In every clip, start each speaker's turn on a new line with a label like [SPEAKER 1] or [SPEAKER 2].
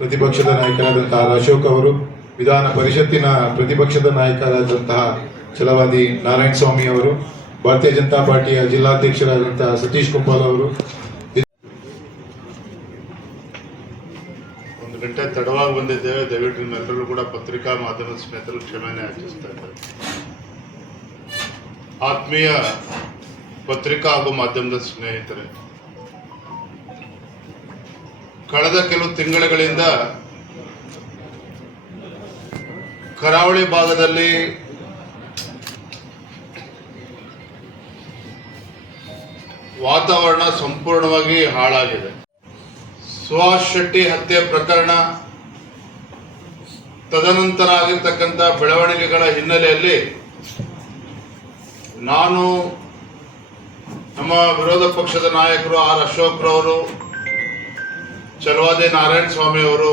[SPEAKER 1] ಪ್ರತಿಪಕ್ಷದ ನಾಯಕರಾದಂತಹ ಅಶೋಕ್ ಅವರು, ವಿಧಾನ ಪರಿಷತ್ತಿನ ಪ್ರತಿಪಕ್ಷದ ನಾಯಕರಾದಂತಹ ಛಲವಾದಿ ನಾರಾಯಣ ಸ್ವಾಮಿ ಅವರು, ಭಾರತೀಯ ಜನತಾ ಪಾರ್ಟಿಯ ಜಿಲ್ಲಾಧ್ಯಕ್ಷರಾದಂತಹ ಸತೀಶ್ ಗೋಪಾಲ್ ಅವರು.
[SPEAKER 2] ಒಂದು ಗಂಟೆ ತಡವಾಗಿ ಬಂದಿದ್ದೇವೆ, ದಯವಿಟ್ಟು ನಿಮ್ಮೆಲ್ಲರೂ ಕೂಡ ಪತ್ರಿಕಾ ಮಾಧ್ಯಮದ ಸ್ನೇಹಿತರು ಕ್ಷಮೆನೆ ಆಚರಿಸ್ತಾ ಇದ್ದಾರೆ. ಆತ್ಮೀಯ ಪತ್ರಿಕಾ ಹಾಗೂ ಮಾಧ್ಯಮದ ಸ್ನೇಹಿತರೆ ಕಳೆದ ಕೆಲವು ತಿಂಗಳುಗಳಿಂದ ಕರಾವಳಿ ಭಾಗದಲ್ಲಿ ವಾತಾವರಣ ಸಂಪೂರ್ಣವಾಗಿ ಹಾಳಾಗಿದೆ. ಸುಹಾಸ್ ಶೆಟ್ಟಿ ಹತ್ಯೆ ಪ್ರಕರಣ ತದನಂತರ ಆಗಿರ್ತಕ್ಕಂಥ ಬೆಳವಣಿಗೆಗಳ ಹಿನ್ನೆಲೆಯಲ್ಲಿ ನಾನು ನಮ್ಮ ವಿರೋಧ ಪಕ್ಷದ ನಾಯಕರು ಆರ್ ಅಶೋಕ್ ರವರು ಚಲವಾದಿ ನಾರಾಯಣ ಸ್ವಾಮಿ ಅವರು,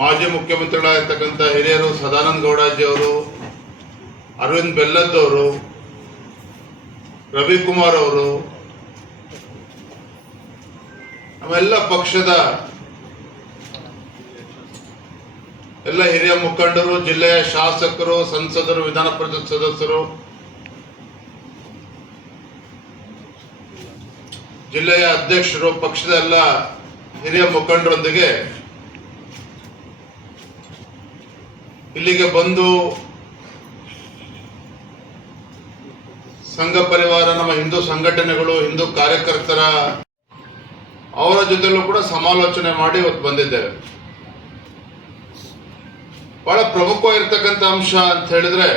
[SPEAKER 2] ಮಾಜಿ ಮುಖ್ಯಮಂತ್ರಿಗಳಾಗಿರ್ತಕ್ಕಂಥ ಹಿರಿಯರು ಸದಾನಂದ ಗೌಡಾಜಿ ಅವರು, ಅರವಿಂದ್ ಬೆಲ್ಲದ್ ಅವರು, ರವಿಕುಮಾರ್ ಅವರು, ನಮ್ಮೆಲ್ಲ ಪಕ್ಷದ ಎಲ್ಲ ಹಿರಿಯ ಮುಖಂಡರು, ಜಿಲ್ಲೆಯ ಶಾಸಕರು, ಸಂಸದರು, ವಿಧಾನ ಪರಿಷತ್ ಸದಸ್ಯರು, ಜಿಲ್ಲೆಯ ಅಧ್ಯಕ್ಷರು, ಪಕ್ಷದ ಎಲ್ಲ ಹಿರಿಯ ಮುಖಂಡರೊಂದಿಗೆ ಇಲ್ಲಿಗೆ ಬಂದು ಸಂಘ ಪರಿವಾರ, ನಮ್ಮ ಹಿಂದೂ ಸಂಘಟನೆಗಳು, ಹಿಂದೂ ಕಾರ್ಯಕರ್ತರ ಅವರ ಜೊತೆಲೂ ಕೂಡ ಸಮಾಲೋಚನೆ ಮಾಡಿ ಇವತ್ತು ಬಂದಿದ್ದೇವೆ. ಬಹಳ ಪ್ರಮುಖವಾಗಿರ್ತಕ್ಕಂಥ ಅಂಶ ಅಂತ ಹೇಳಿದ್ರೆ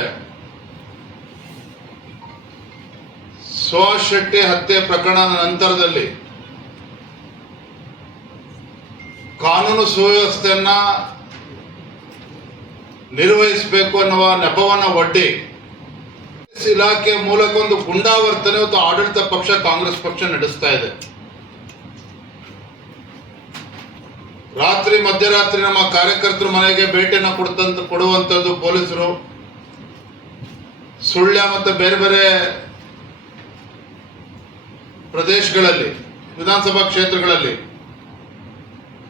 [SPEAKER 2] ಸುಹಾಸ್ ಶೆಟ್ಟಿ ಹತ್ಯೆ ಪ್ರಕರಣದ ನಂತರದಲ್ಲಿ ಕಾನೂನು ಸುವ್ಯವಸ್ಥೆಯನ್ನ ನಿರ್ವಹಿಸಬೇಕು ಅನ್ನುವ ನೆಪವನ್ನ ಒಡ್ಡಿ ಇಲಾಖೆಯ ಇಲಾಖೆ ಮೂಲಕ ಒಂದು ಗುಂಡಾವರ್ತನೆ ಮತ್ತು ಆಡಳಿತ ಪಕ್ಷ ಕಾಂಗ್ರೆಸ್ ಪಕ್ಷ ನಡೆಸ್ತಾ ಇದೆ. ರಾತ್ರಿ, ಮಧ್ಯರಾತ್ರಿ ನಮ್ಮ ಕಾರ್ಯಕರ್ತರ ಮನೆಗೆ ಭೇಟಿಯನ್ನು ಕೊಡ್ತಂತ ಕೊಡುವಂಥದ್ದು ಪೊಲೀಸರು. ಸುಳ್ಯ ಮತ್ತು ಬೇರೆ ಬೇರೆ ಪ್ರದೇಶಗಳಲ್ಲಿ, ವಿಧಾನಸಭಾ ಕ್ಷೇತ್ರಗಳಲ್ಲಿ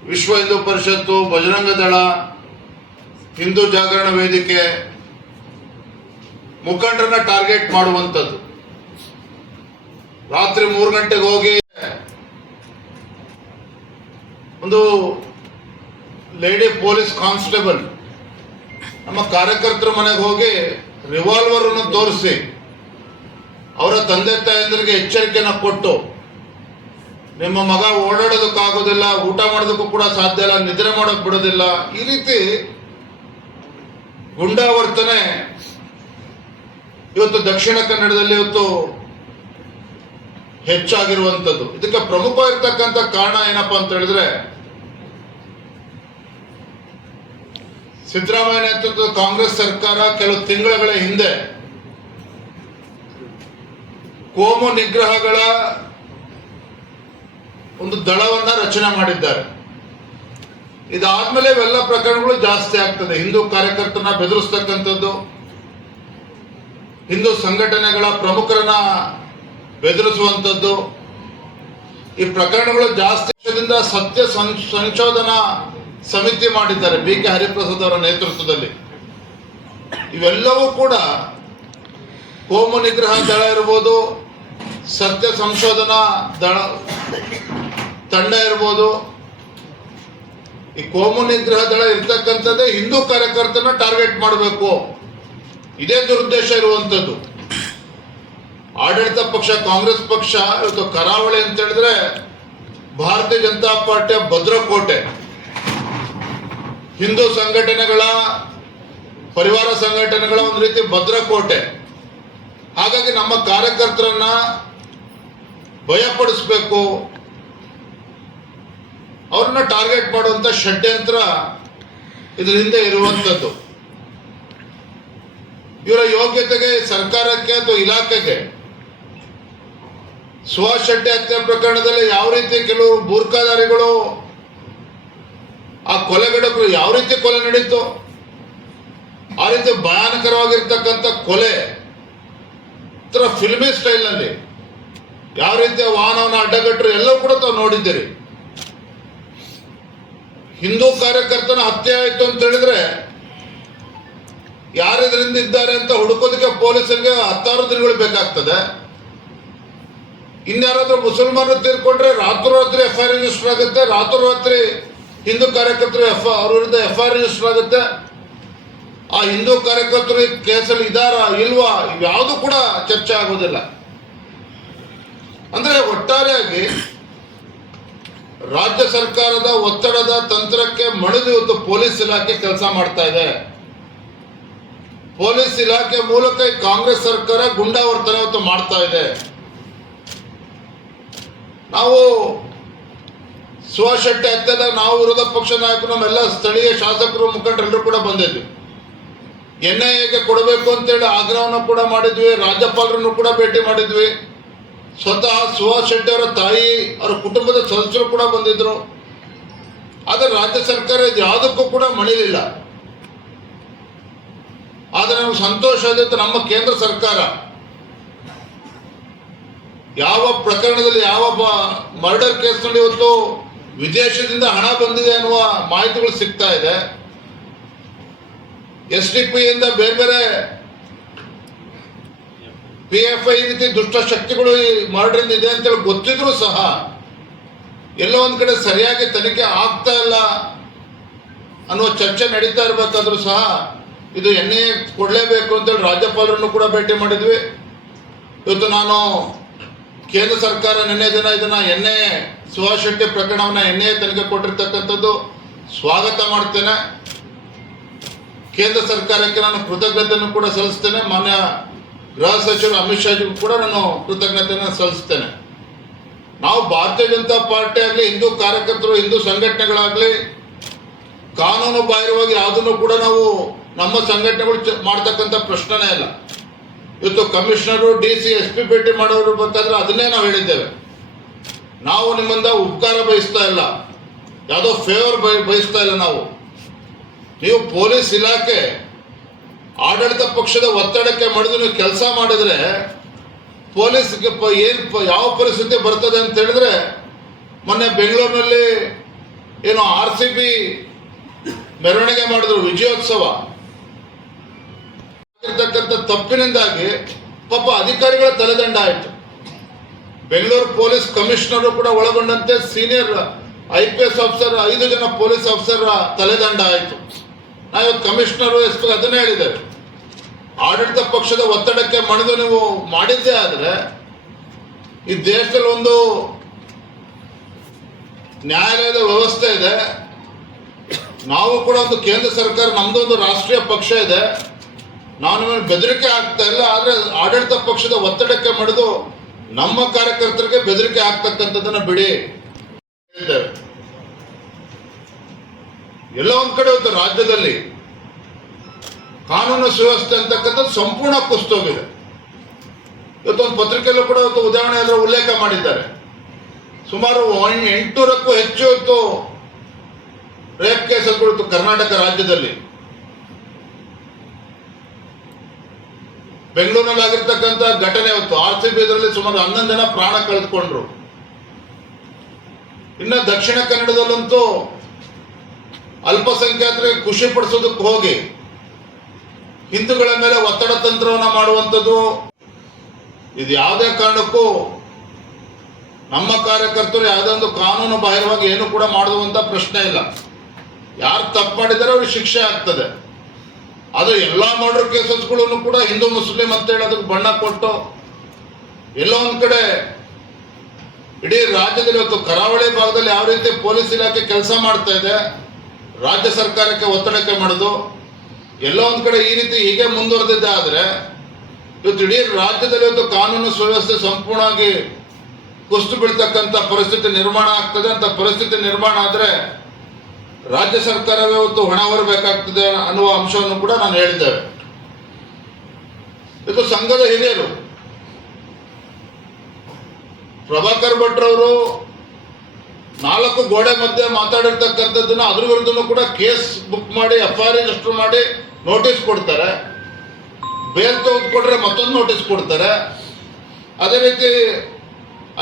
[SPEAKER 2] ವಿಶ್ವ ಹಿಂದೂ ಪರಿಷತ್ತು ಬಜರಂಗ ದಳ, ಹಿಂದೂ ಜಾಗರಣ ವೇದಿಕೆ ಮುಖಂಡರನ್ನ ಟಾರ್ಗೆಟ್ ಮಾಡುವಂಥದ್ದು. ರಾತ್ರಿ ಮೂರು ಗಂಟೆಗೆ ಹೋಗಿ ಒಂದು ಲೇಡಿ ಪೊಲೀಸ್ ಕಾನ್ಸ್ಟೇಬಲ್ ನಮ್ಮ ಕಾರ್ಯಕರ್ತರ ಮನೆಗೆ ಹೋಗಿ ರಿವಾಲ್ವರ್ ತೋರಿಸಿ, ಅವರ ತಂದೆ ತಾಯಂದಿರಿಗೆ ಎಚ್ಚರಿಕೆನ ಕೊಟ್ಟು ನಿಮ್ಮ ಮಗ ಓಡಾಡೋದಕ್ಕಾಗೋದಿಲ್ಲ, ಊಟ ಮಾಡೋದಕ್ಕೂ ಕೂಡ ಸಾಧ್ಯ ಇಲ್ಲ, ನಿದ್ರೆ ಮಾಡೋಕ್ ಬಿಡೋದಿಲ್ಲ. ಈ ರೀತಿ ಗುಂಡಾವರ್ತನೆ ಇವತ್ತು ದಕ್ಷಿಣ ಕನ್ನಡದಲ್ಲಿ ಇವತ್ತು ಹೆಚ್ಚಾಗಿರುವಂಥದ್ದು. ಇದಕ್ಕೆ ಪ್ರಮುಖವಾಗಿರ್ತಕ್ಕಂಥ ಕಾರಣ ಏನಪ್ಪಾ ಅಂತ ಹೇಳಿದ್ರೆ, ಸಿದ್ದರಾಮಯ್ಯ ನೇತೃತ್ವದ ಕಾಂಗ್ರೆಸ್ ಸರ್ಕಾರ ಕೆಲವು ತಿಂಗಳುಗಳ ಹಿಂದೆ ಕೋಮು ನಿಗ್ರಹಗಳ ಒಂದು ದಳವನ್ನ ರಚನೆ ಮಾಡಿದ್ದಾರೆ. ಇದಾದ್ಮೇಲೆ ಇವೆಲ್ಲ ಪ್ರಕರಣಗಳು ಜಾಸ್ತಿ ಆಗ್ತದೆ. ಹಿಂದೂ ಕಾರ್ಯಕರ್ತರನ್ನ ಬೆದರಿಸ್ತಕ್ಕಂಥದ್ದು, ಹಿಂದೂ ಸಂಘಟನೆಗಳ ಪ್ರಮುಖರನ್ನ ಬೆದರಿಸುವಂಥದ್ದು, ಈ ಪ್ರಕರಣಗಳು ಜಾಸ್ತಿ ಸತ್ಯ ಸಂಶೋಧನಾ ಸಮಿತಿ ಮಾಡಿದ್ದಾರೆ ಬಿ ಕೆ ಹರಿಪ್ರಸಾದ್ ಅವರ ನೇತೃತ್ವದಲ್ಲಿ. ಇವೆಲ್ಲವೂ ಕೂಡ ಕೋಮು ನಿಗ್ರಹ ದಳ ಇರ್ಬೋದು, ಸತ್ಯ ಸಂಶೋಧನಾ ದಳ ತಂಡ ಇರ್ಬೋದು. ಈ ಕೋಮು ನಿಗ್ರಹ ದಳ ಇರ್ತಕ್ಕಂಥದ್ದೇ ಹಿಂದೂ ಕಾರ್ಯಕರ್ತನ ಟಾರ್ಗೆಟ್ ಮಾಡಬೇಕು. ಇದೇ ದುರುದ್ದೇಶ ಇರುವಂಥದ್ದು. ಆಡಳಿತ ಪಕ್ಷ, ಕಾಂಗ್ರೆಸ್ ಪಕ್ಷ, ಇವತ್ತು ಕರಾವಳಿ ಅಂತ ಹೇಳಿದ್ರೆ ಭಾರತೀಯ ಜನತಾ ಪಾರ್ಟಿಯ ಭದ್ರಕೋಟೆ. ಹಿಂದೂ ಸಂಘಟನೆಗಳ, ಪರಿವಾರ ಸಂಘಟನೆಗಳ ಒಂದು ರೀತಿ ಭದ್ರಕೋಟೆ. ಹಾಗಾಗಿ ನಮ್ಮ ಕಾರ್ಯಕರ್ತರನ್ನ ಭಯಪಡಿಸ್ಬೇಕು. ಅವ್ರನ್ನ ಟಾರ್ಗೆಟ್ ಮಾಡುವಂತ ಷಡ್ಯಂತ್ರ ಇದರಿಂದ ಹಿಂದೆ ಇರುವಂಥದ್ದು ಇವರ ಯೋಗ್ಯತೆಗೆ, ಸರ್ಕಾರಕ್ಕೆ ಅಥವಾ ಇಲಾಖೆಗೆ ಸುಹಾಶೆಟ್ಟಿ ಹತ್ಯೆ ಪ್ರಕರಣದಲ್ಲಿ ಯಾವ ರೀತಿ ಕೆಲವು ಬೂರ್ಖಾಧಾರಿಗಳು ಆ ಕೊಲೆಗಡಕರು ಯಾವ ರೀತಿ ಕೊಲೆ ನಡೀತು, ಆ ರೀತಿ ಭಯಾನಕರವಾಗಿರ್ತಕ್ಕಂಥ ಕೊಲೆ ತರ ಫಿಲ್ಮಿ ಸ್ಟೈಲ್ನಲ್ಲಿ ಯಾವ ರೀತಿಯ ವಾಹನವನ್ನು ಅಡ್ಡಗಟ್ಟರು ಎಲ್ಲವೂ ಕೂಡ ತಾವು ನೋಡಿದ್ದೀರಿ. ಹಿಂದೂ ಕಾರ್ಯಕರ್ತನ ಹತ್ಯೆ ಆಯಿತು ಅಂತ ಹೇಳಿದ್ರೆ ಯಾರು ಇದರಿಂದ ಇದ್ದಾರೆ ಅಂತ ಹುಡುಕೋದಕ್ಕೆ ಪೊಲೀಸರಿಗೆ ಹತ್ತಾರು ದಿನಗಳು ಬೇಕಾಗ್ತದೆ. ಇನ್ಯಾರಾದ್ರೂ ಮುಸಲ್ಮಾನರು ತೀರ್ಕೊಂಡ್ರೆ ರಾತ್ರೋರಾತ್ರಿ ಎಫ್ ಐ ರಿಜಿಸ್ಟರ್ ಆಗುತ್ತೆ. ರಾತ್ರೋರಾತ್ರಿ ಹಿಂದೂ ಕಾರ್ಯಕರ್ತರು ಎಫ್ ಅವ್ರ ವಿರುದ್ಧ ಎಫ್ ಐ ರಿಜಿಸ್ಟರ್ ಆಗುತ್ತೆ. ಆ ಹಿಂದೂ ಕಾರ್ಯಕರ್ತರು ಕೇಸಲ್ಲಿ ಇದಾರ ಇಲ್ವಾ ಯಾವುದು ಕೂಡ ಚರ್ಚೆ ಆಗೋದಿಲ್ಲ. ಅಂದ್ರೆ ಒಟ್ಟಾರೆಯಾಗಿ ರಾಜ್ಯ ಸರ್ಕಾರದ ಒತ್ತಡದ ತಂತ್ರಕ್ಕೆ ಮಣಿದು ಇವತ್ತು ಪೊಲೀಸ್ ಇಲಾಖೆ ಕೆಲಸ ಮಾಡ್ತಾ ಇದೆ. ಪೊಲೀಸ್ ಇಲಾಖೆ ಮೂಲಕ ಕಾಂಗ್ರೆಸ್ ಸರ್ಕಾರ ಗುಂಡಾವರ್ತನೆ ಇವತ್ತು ಮಾಡ್ತಾ ಇದೆ. ನಾವು ಸುಭಾಷ್ ಶೆಟ್ಟಿ ಹತ್ಯೆದಾಗ ನಾವು ವಿರೋಧ ಪಕ್ಷ ನಾಯಕರು, ನಮ್ಮೆಲ್ಲ ಸ್ಥಳೀಯ ಶಾಸಕರು, ಮುಖಂಡರೆಲ್ಲರೂ ಕೂಡ ಬಂದಿದ್ವಿ. ಎನ್ ಐ ಎಗೆ ಕೊಡಬೇಕು ಅಂತೇಳಿ ಆಗ್ರಹವನ್ನು ಕೂಡ ಮಾಡಿದ್ವಿ, ರಾಜ್ಯಪಾಲರನ್ನು ಕೂಡ ಭೇಟಿ ಮಾಡಿದ್ವಿ. ಸ್ವತಃ ಸುಹಾಸ್ ಶೆಟ್ಟಿ ಅವರ ತಾಯಿ, ಅವರ ಕುಟುಂಬದ ಸದಸ್ಯರು ಕೂಡ ಬಂದಿದ್ರು. ಆದರೆ ರಾಜ್ಯ ಸರ್ಕಾರ ಇದು ಯಾವುದಕ್ಕೂ ಕೂಡ ಮಣಿಲಿಲ್ಲ. ಆದರೆ ನಮ್ಗೆ ಸಂತೋಷ ಆದಿತ್ತು ನಮ್ಮ ಕೇಂದ್ರ ಸರ್ಕಾರ. ಯಾವ ಪ್ರಕರಣದಲ್ಲಿ ಯಾವ ಮರ್ಡರ್ ಕೇಸ್ನಲ್ಲಿ ಇವತ್ತು ವಿದೇಶದಿಂದ ಹಣ ಬಂದಿದೆ ಅನ್ನುವ ಮಾಹಿತಿಗಳು ಸಿಗ್ತಾ ಇದೆ. ಎಸ್ ಡಿ ಪಿ ಇಂದ ಬೇರೆ ಬೇರೆ ಪಿ ಎಫ್ ಐ ರೀತಿ ದುಷ್ಟ ಶಕ್ತಿಗಳು ಈ ಇದೆ ಅಂತೇಳಿ ಗೊತ್ತಿದ್ರು ಸಹ ಎಲ್ಲೋ ಒಂದ್ ಕಡೆ ಸರಿಯಾಗಿ ತನಿಖೆ ಆಗ್ತಾ ಇಲ್ಲ ಅನ್ನೋ ಚರ್ಚೆ ನಡೀತಾ ಇರಬೇಕಾದ್ರೂ ಸಹ ಇದು ಎಣ್ಣೆ ಕೊಡಲೇಬೇಕು ಅಂತೇಳಿ ರಾಜ್ಯಪಾಲರನ್ನು ಕೂಡ ಭೇಟಿ ಮಾಡಿದ್ವಿ. ಇವತ್ತು ನಾನು ಕೇಂದ್ರ ಸರ್ಕಾರ ನಿನ್ನೆ ದಿನ ಇದನ್ನ ಎಣ್ಣೆ ಸುಭಾಷ್ ಶೆಟ್ಟಿ ಪ್ರಕರಣವನ್ನ ಎಣ್ಣೆ ತನಿಖೆ ಕೊಟ್ಟಿರ್ತಕ್ಕಂಥದ್ದು ಸ್ವಾಗತ ಮಾಡ್ತೇನೆ. ಕೇಂದ್ರ ಸರ್ಕಾರಕ್ಕೆ ನಾನು ಕೃತಜ್ಞತೆಯನ್ನು ಕೂಡ ಸಲ್ಲಿಸ್ತೇನೆ. ಮಾನ್ಯ ಗೃಹ ಸಚಿವರು ಅಮಿತ್ ಶಾಜಿಗೂ ಕೂಡ ನಾನು ಕೃತಜ್ಞತೆಯನ್ನು ಸಲ್ಲಿಸ್ತೇನೆ. ನಾವು ಭಾರತೀಯ ಜನತಾ ಪಾರ್ಟಿ ಆಗಲಿ, ಹಿಂದೂ ಕಾರ್ಯಕರ್ತರು, ಹಿಂದೂ ಸಂಘಟನೆಗಳಾಗಲಿ, ಕಾನೂನು ಬಾಹಿರವಾಗಿ ಯಾವುದನ್ನು ಕೂಡ ನಾವು ನಮ್ಮ ಸಂಘಟನೆಗಳು ಮಾಡ್ತಕ್ಕಂಥ ಪ್ರಶ್ನೆನೇ ಇಲ್ಲ ಇವತ್ತು commissioner, D C, S P ಭೇಟಿ ಮಾಡೋರು ಬೇಕಾದ್ರೆ ಅದನ್ನೇ ನಾವು ಹೇಳಿದ್ದೇವೆ. ನಾವು ನಿಮ್ಮಿಂದ ಉಪಕಾರ ಬಯಸ್ತಾ ಇಲ್ಲ. ಯಾವುದೋ ಫೇವರ್ ಬಯ, ಬಯಸ್ತಾ ಇಲ್ಲ ನಾವು. ನೀವು ಪೊಲೀಸ್ ಇಲಾಖೆ ಆಡಳಿತ ಪಕ್ಷದ ಒತ್ತಡಕ್ಕೆ ಮಣಿದು ನೀವು ಕೆಲಸ ಮಾಡಿದ್ರೆ ಪೊಲೀಸ್ಗೆ ಏನು ಯಾವ ಪರಿಸ್ಥಿತಿ ಬರ್ತದೆ ಅಂತ ಹೇಳಿದ್ರೆ ಮೊನ್ನೆ ಬೆಂಗಳೂರಿನಲ್ಲಿ ಏನು ಆರ್ ಸಿ ಬಿ ಮೆರವಣಿಗೆ ಮಾಡಿದ್ರು ವಿಜಯೋತ್ಸವ. ಆಗಿರ್ತಕ್ಕಂಥ ತಪ್ಪಿನಿಂದಾಗಿ ಪಾಪ ಅಧಿಕಾರಿಗಳ ತಲೆದಂಡ ಆಯಿತು. ಬೆಂಗಳೂರು ಪೊಲೀಸ್ ಕಮಿಷನರು ಕೂಡ ಒಳಗೊಂಡಂತೆ senior I P S officer, ಐದು ಜನ ಪೊಲೀಸ್ ಆಫೀಸರ್ ತಲೆದಂಡ ಆಯಿತು. ನಾವು ಕಮಿಷನರು ಎಸ್ ಅದನ್ನೇ ಹೇಳಿದ್ದೇವೆ. ಆಡಳಿತ ಪಕ್ಷದ ಒತ್ತಡಕ್ಕೆ ಮಣಿದು ನೀವು ಮಾಡಿದ್ದೇ ಆದರೆ ಈ ದೇಶದಲ್ಲಿ ಒಂದು ನ್ಯಾಯಾಲಯದ ವ್ಯವಸ್ಥೆ ಇದೆ. ನಾವು ಕೂಡ ಒಂದು ಕೇಂದ್ರ ಸರ್ಕಾರ, ನಮ್ದು ಒಂದು ರಾಷ್ಟ್ರೀಯ ಪಕ್ಷ ಇದೆ. ನಾವು ನಿಮಗೆ ಬೆದರಿಕೆ ಆಗ್ತಾ ಇಲ್ಲ, ಆದರೆ ಆಡಳಿತ ಪಕ್ಷದ ಒತ್ತಡಕ್ಕೆ ಮಡಿದು ನಮ್ಮ ಕಾರ್ಯಕರ್ತರಿಗೆ ಬೆದರಿಕೆ ಆಗ್ತಕ್ಕಂಥದ್ದನ್ನ ಬಿಡಿ. ಎಲ್ಲ ಒಂದ್ ಕಡೆ ಇವತ್ತು ರಾಜ್ಯದಲ್ಲಿ. ಕಾನೂನು ಸುವ್ಯವಸ್ಥೆ ಅಂತಕ್ಕಂಥದ್ದು ಸಂಪೂರ್ಣ ಕುಸ್ತೋಗಿದೆ. ಇವತ್ತೊಂದು ಪತ್ರಿಕೆಯಲ್ಲೂ ಕೂಡ ಇವತ್ತು ಉದಾಹರಣೆ ಅದರ ಉಲ್ಲೇಖ ಮಾಡಿದ್ದಾರೆ. ಸುಮಾರು ಎಂಟುನೂರಕ್ಕೂ ಹೆಚ್ಚು ಇವತ್ತು ರೇಪ್ ಕೇಸ್ ಇವತ್ತು ಕರ್ನಾಟಕ ರಾಜ್ಯದಲ್ಲಿ. ಬೆಂಗಳೂರಿನಲ್ಲಿ ಆಗಿರ್ತಕ್ಕಂಥ ಘಟನೆ ಇವತ್ತು. ಆರ್ ಸಿ ಬಿ ಇದರಲ್ಲಿ ಸುಮಾರು ಹನ್ನೊಂದು ಜನ ಪ್ರಾಣ ಕಳೆದುಕೊಂಡ್ರು. ಇನ್ನು ದಕ್ಷಿಣ ಕನ್ನಡದಲ್ಲಂತೂ ಅಲ್ಪಸಂಖ್ಯಾತರಿಗೆ ಖುಷಿ ಪಡಿಸೋದಕ್ಕೆ ಹೋಗಿ ಹಿಂದೂಗಳ ಮೇಲೆ ಒತ್ತಡ ತಂತ್ರವನ್ನ ಮಾಡುವಂಥದ್ದು. ಇದು ಯಾವುದೇ ಕಾರಣಕ್ಕೂ ನಮ್ಮ ಕಾರ್ಯಕರ್ತರು ಯಾವುದೇ ಒಂದು ಕಾನೂನು ಬಾಹಿರವಾಗಿ ಏನು ಕೂಡ ಮಾಡುವಂತ ಪ್ರಶ್ನೆ ಇಲ್ಲ. ಯಾರು ತಪ್ಪು ಮಾಡಿದರೆ ಅವ್ರಿಗೆ ಶಿಕ್ಷೆ ಆಗ್ತದೆ. ಅದು ಎಲ್ಲ ಮರ್ಡರ್ ಕೇಸಸ್ಗಳನ್ನು ಕೂಡ ಹಿಂದೂ, ಮುಸ್ಲಿಂ ಅಂತೇಳಿ ಅದಕ್ಕೆ ಬಣ್ಣ ಕೊಟ್ಟು ಎಲ್ಲೋ ಒಂದ್ ಕಡೆ ಇಡೀ ರಾಜ್ಯದಲ್ಲಿ ಇವತ್ತು ಕರಾವಳಿ ಭಾಗದಲ್ಲಿ ಯಾವ ರೀತಿ ಪೊಲೀಸ್ ಇಲಾಖೆ ಕೆಲಸ ಮಾಡ್ತಾ ಇದೆ, ರಾಜ್ಯ ಸರ್ಕಾರಕ್ಕೆ ಒತ್ತಡಕ್ಕೆ ಮಾಡೋದು ಎಲ್ಲೋ ಒಂದ್ ಕಡೆ ಈ ರೀತಿ ಹೀಗೆ ಮುಂದುವರೆದಿದ್ದೆ ಆದ್ರೆ ಇವತ್ತು ಇಡೀ ರಾಜ್ಯದಲ್ಲಿ ಇವತ್ತು ಕಾನೂನು ಸುವ್ಯವಸ್ಥೆ ಸಂಪೂರ್ಣವಾಗಿ ಕುಸ್ತು ಬೀಳ್ತಕ್ಕಂಥ ಪರಿಸ್ಥಿತಿ ನಿರ್ಮಾಣ ಆಗ್ತದೆ ಅಂತ ಪರಿಸ್ಥಿತಿ ನಿರ್ಮಾಣ ಆದ್ರೆ ರಾಜ್ಯ ಸರ್ಕಾರವೇ ಇವತ್ತು ಹೊಣ ಹೊರಬೇಕಾಗ್ತದೆ ಅನ್ನುವ ಅಂಶವನ್ನು ಕೂಡ ನಾನು ಹೇಳಿದ್ದೇವೆ. ಇದು ಸಂಘದ ಹಿರಿಯರು. ಪ್ರಭಾಕರ್ ಭಟ್ರವರು ನಾಲ್ಕು ಗೋಡೆ ಮಧ್ಯೆ ಮಾತಾಡಿರ್ತಕ್ಕಂಥದ್ದನ್ನ ಅದ್ರ ವಿರುದ್ಧನೂ ಕೂಡ ಕೇಸ್ ಬುಕ್ ಮಾಡಿ, ಎಫ್ ಐ ಆರ್ ರಿಜಿಸ್ಟರ್ ಮಾಡಿ ನೋಟಿಸ್ ಕೊಡ್ತಾರೆ. ಬೇಲ್ ತೆಗೆದುಕೊಟ್ರೆ ಮತ್ತೊಂದು ನೋಟಿಸ್ ಕೊಡ್ತಾರೆ. ಅದೇ ರೀತಿ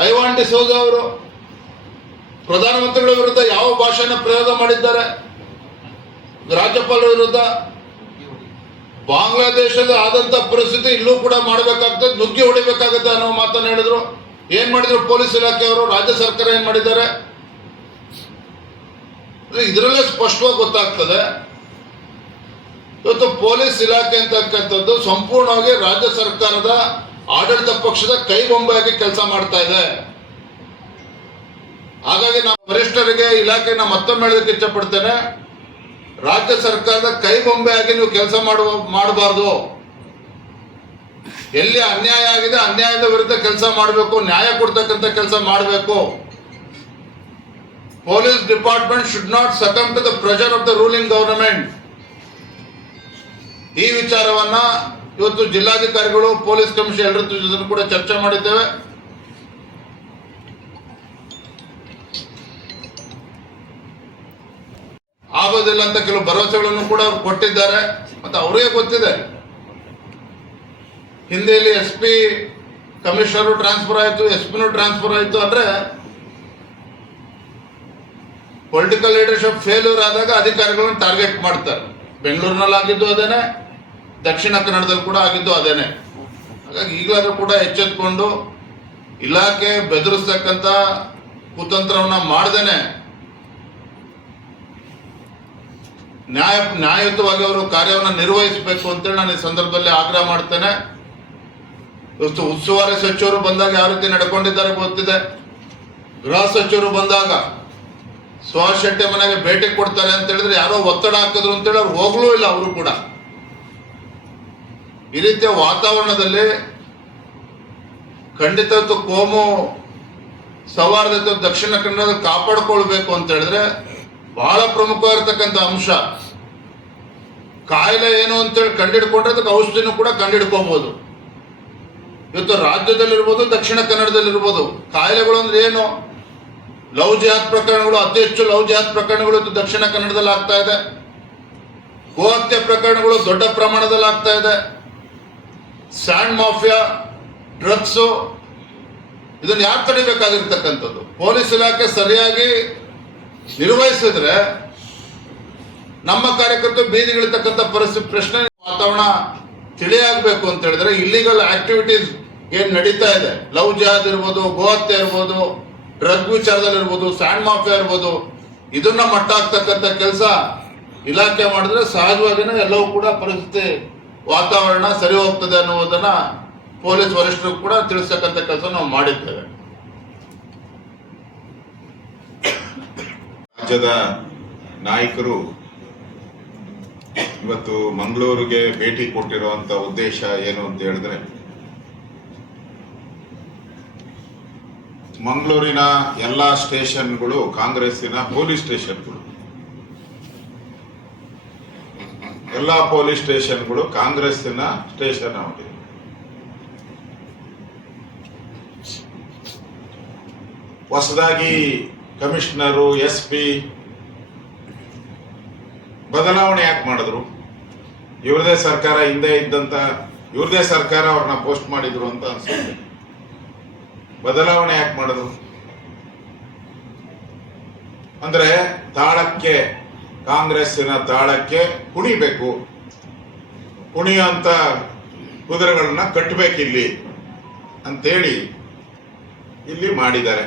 [SPEAKER 2] ಐವಾನ್ ಡಿಸೋಜ ಅವರು ಪ್ರಧಾನಮಂತ್ರಿಗಳ ವಿರುದ್ಧ ಯಾವ ಭಾಷೆನ ಪ್ರಯೋಗ ಮಾಡಿದ್ದಾರೆ? ರಾಜ್ಯಪಾಲರ ವಿರುದ್ಧ? ಬಾಂಗ್ಲಾದೇಶದ ಆದಂತ ಪರಿಸ್ಥಿತಿ ಇಲ್ಲೂ ಕೂಡ ಮಾಡಬೇಕಾಗ್ತದೆ, ನುಗ್ಗಿ ಹೊಡಿಬೇಕಾಗುತ್ತೆ ಅನ್ನೋ ಮಾತನ್ನು ಹೇಳಿದ್ರು. ಏನ್ ಮಾಡಿದ್ರು? ಪೊಲೀಸ್ ಇಲಾಖೆಯವರು ರಾಜ್ಯ ಸರ್ಕಾರ ಏನ್ ಮಾಡಿದ್ದಾರೆ? ಇದರಲ್ಲೇ ಸ್ಪಷ್ಟವಾಗಿ ಗೊತ್ತಾಗ್ತದೆ. ಇವತ್ತು ಪೊಲೀಸ್ ಇಲಾಖೆ ಅಂತಕ್ಕಂಥದ್ದು ಸಂಪೂರ್ಣವಾಗಿ ರಾಜ್ಯ ಸರ್ಕಾರದ ಆಡಳಿತ ಪಕ್ಷದ ಕೈಗೊಂಬೆಯಾಗಿ ಕೆಲಸ ಮಾಡ್ತಾ ಇದೆ. ಹಾಗಾಗಿ ನಾವು ವರಿಷ್ಠರಿಗೆ ಇಲಾಖೆನ ಮತ್ತೊಮ್ಮೆ ಹೇಳೋದಕ್ಕೆ ಇಷ್ಟಪಡ್ತೇನೆ. ರಾಜ್ಯ ಸರ್ಕಾರದ ಕೈಗೊಂಬೆಯಾಗಿ ನೀವು ಕೆಲಸ ಮಾಡುವ, ಮಾಡಬಾರ್ದು. ಎಲ್ಲಿ ಅನ್ಯಾಯ ಆಗಿದೆ ಅನ್ಯಾಯದ ವಿರುದ್ಧ ಕೆಲಸ ಮಾಡಬೇಕು, ನ್ಯಾಯ ಕೊಡ್ತಕ್ಕಂತ ಕೆಲಸ ಮಾಡಬೇಕು. Police department should not succumb to the pressure of the ruling government. ಈ ವಿಚಾರವನ್ನ ಇವತ್ತು ಜಿಲ್ಲಾಧಿಕಾರಿಗಳು, ಪೊಲೀಸ್ ಕಮಿಷನ್ ಎಲ್ಲರ ಜೊತೆ ಕೂಡ ಚರ್ಚೆ ಮಾಡಿದ್ದೇವೆ. ಆಗೋದಿಲ್ಲ ಅಂತ ಕೆಲವು ಭರವಸೆಗಳನ್ನು ಕೂಡ ಕೊಟ್ಟಿದ್ದಾರೆ. ಮತ್ತೆ ಅವರಿಗೆ ಗೊತ್ತಿದೆ. ಹಿಂದೆಯಲ್ಲಿ ಎಸ್ ಪಿ ಕಮಿಷನರು ಟ್ರಾನ್ಸ್ಫರ್ ಆಯಿತು, ಎಸ್ ಪಿನೂ ಟ್ರಾನ್ಸ್ಫರ್ ಆಯಿತು ಅಂದ್ರೆ ಪೊಲಿಟಿಕಲ್ ಲೀಡರ್ಶಿಪ್ ಫೇಲ್ಯೂರ್ ಆದಾಗ ಅಧಿಕಾರಿಗಳನ್ನು ಟಾರ್ಗೆಟ್ ಮಾಡ್ತಾರೆ. ಬೆಂಗಳೂರಿನಲ್ಲಿ ಆಗಿದ್ದು ಅದೇನೆ. ದಕ್ಷಿಣ ಕನ್ನಡದಲ್ಲಿ ಕೂಡ ಆಗಿದ್ದು ಅದೇನೆ. ಹಾಗಾಗಿ ಈಗಲಾದ್ರೂ ಕೂಡ ಎಚ್ಚೆತ್ಕೊಂಡು ಇಲಾಖೆ ಬೆದರಿಸ್ತಕ್ಕಂಥ ಕುತಂತ್ರವನ್ನ ಮಾಡ್ದೇನೆ. ನ್ಯಾಯ, ನ್ಯಾಯಯುತವಾಗಿ ಅವರು ಕಾರ್ಯವನ್ನು ನಿರ್ವಹಿಸಬೇಕು ಅಂತೇಳಿ ನಾನು ಈ ಸಂದರ್ಭದಲ್ಲಿ ಆಗ್ರಹ ಮಾಡ್ತೇನೆ. ಇವತ್ತು ಉಸ್ತುವಾರಿ ಸಚಿವರು ಬಂದಾಗ ಯಾವ ರೀತಿ ನಡ್ಕೊಂಡಿದ್ದಾರೆ ಗೊತ್ತಿದೆ. ಗೃಹ ಸಚಿವರು ಬಂದಾಗ ಸುಹಾಸ್ ಶೆಟ್ಟಿ ಮನೆಗೆ ಭೇಟಿ ಕೊಡ್ತಾರೆ ಅಂತ ಹೇಳಿದ್ರೆ ಯಾರೋ ಒತ್ತಡ ಹಾಕಿದ್ರು ಅಂತೇಳಿ ಅವ್ರು ಹೋಗ್ಲೂ ಇಲ್ಲ ಅವರು ಕೂಡ. ಈ ರೀತಿಯ ವಾತಾವರಣದಲ್ಲಿ ಖಂಡಿತ ಕೋಮು ಸೌಹಾರ್ದತೆ ದಕ್ಷಿಣ ಕನ್ನಡ ಕಾಪಾಡಿಕೊಳ್ಬೇಕು ಅಂತ ಹೇಳಿದ್ರೆ ಬಹಳ ಪ್ರಮುಖವಾಗಿರ್ತಕ್ಕಂಥ ಅಂಶ. ಕಾಯಿಲೆ ಏನು ಅಂತೇಳಿ ಕಂಡಿಡ್ಕೊಂಡ್ರೆ ಅದಕ್ಕೆ ಔಷಧಿನೂ ಕೂಡ ಕಂಡಿಡ್ಕೋಬಹುದು ಇವತ್ತು ರಾಜ್ಯದಲ್ಲಿರ್ಬೋದು, ದಕ್ಷಿಣ ಕನ್ನಡದಲ್ಲಿರ್ಬೋದು, ಕಾಯಿಲೆಗಳು ಅಂದ್ರೆ ಏನು? ಲವ್ ಜಿಹಾದ್ ಪ್ರಕರಣಗಳು, ಅತಿ ಹೆಚ್ಚು ಲವ್ ಜಿಹಾದ್ ಪ್ರಕರಣಗಳು ಇವತ್ತು ದಕ್ಷಿಣ ಕನ್ನಡದಲ್ಲಿ ಆಗ್ತಾ ಇದೆ. ಗೋಹತ್ಯೆ ಪ್ರಕರಣಗಳು ದೊಡ್ಡ ಪ್ರಮಾಣದಲ್ಲಿ ಆಗ್ತಾ ಇದೆ. ಸ್ಯಾಂಡ್ ಮಾಫಿಯಾ, ಡ್ರಗ್ಸು, ಇದನ್ನು ಯಾರು ತಡಿಬೇಕಾಗಿರ್ತಕ್ಕಂಥದ್ದು? ಪೊಲೀಸ್ ಇಲಾಖೆ ಸರಿಯಾಗಿ ನಿರ್ವಹಿಸಿದ್ರೆ ನಮ್ಮ ಕಾರ್ಯಕರ್ತರು ಬೀದಿಗಿಳಿತಕ್ಕಂಥ ಪರಿಸ್ಥಿತಿ, ಪ್ರಶ್ನೆ ವಾತಾವರಣ ತಿಳಿಯಾಗಬೇಕು ಅಂತ ಹೇಳಿದ್ರೆ ಇಲ್ಲಿಗಲ್ ಆಕ್ಟಿವಿಟೀಸ್ ಏನು ನಡೀತಾ ಇದೆ? ಲವ್ ಜಾದ್ ಇರ್ಬೋದು, ಗೋಹತ್ಯೆ ಇರ್ಬೋದು, ಡ್ರಗ್ ವಿಚಾರದಲ್ಲಿ ಇರ್ಬೋದು, ಸ್ಯಾಂಡ್ ಮಾಫಿಯಾ ಇರ್ಬೋದು, ಇದನ್ನ ಮಟ್ಟ ಹಾಕ್ತಕ್ಕಂಥ ಕೆಲಸ ಇಲಾಖೆ ಮಾಡಿದ್ರೆ ಸಹಜವಾಗಿನೇ ಎಲ್ಲವೂ ಕೂಡ ಪರಿಸ್ಥಿತಿ ವಾತಾವರಣ ಸರಿ ಹೋಗ್ತದೆ ಅನ್ನುವುದನ್ನ ಪೊಲೀಸ್ ವರಿಷ್ಠರು ಕೂಡ ತಿಳಿಸ್ತಕ್ಕಂಥ ಕೆಲಸ ನಾವು ಮಾಡಿದ್ದೇವೆ.
[SPEAKER 3] ರಾಜ್ಯದ ನಾಯಕರು ಇವತ್ತು ಮಂಗಳೂರಿಗೆ ಭೇಟಿ ಕೊಟ್ಟಿರುವಂತ ಉದ್ದೇಶ ಏನು ಅಂತ ಹೇಳಿದ್ರೆ, ಮಂಗಳೂರಿನ ಎಲ್ಲಾ ಸ್ಟೇಷನ್ಗಳು ಕಾಂಗ್ರೆಸ್ಸಿನ ಪೊಲೀಸ್ ಸ್ಟೇಷನ್ಗಳು. ಎಲ್ಲಾ ಪೊಲೀಸ್ ಸ್ಟೇಷನ್ಗಳು ಕಾಂಗ್ರೆಸ್ಸಿನ ಸ್ಟೇಷನ್ ಆಗಿದೆ ಹೊಸದಾಗಿ ಕಮಿಷನರು, ಎಸ್ ಪಿ ಬದಲಾವಣೆ ಯಾಕೆ ಮಾಡಿದ್ರು? ಇವ್ರದೇ ಸರ್ಕಾರ ಹಿಂದೆ ಇದ್ದಂತ, ಇವ್ರದೇ ಸರ್ಕಾರ ಅವ್ರನ್ನ ಪೋಸ್ಟ್ ಮಾಡಿದ್ರು ಅಂತ ಅನ್ಸುತ್ತೆ. ಬದಲಾವಣೆ ಯಾಕೆ ಮಾಡಿದ್ರು? ಅಂದ್ರೆ ತಾಳಕ್ಕೆ ಕಾಂಗ್ರೆಸ್ಸಿನ ತಾಳಕ್ಕೆ ಕುಣಿಬೇಕು. ಕುಣಿಯುವಂತ ಕುದುರೆಗಳನ್ನ ಕಟ್ಟಬೇಕಿಲ್ಲಿ ಅಂತೇಳಿ ಇಲ್ಲಿ ಮಾಡಿದ್ದಾರೆ.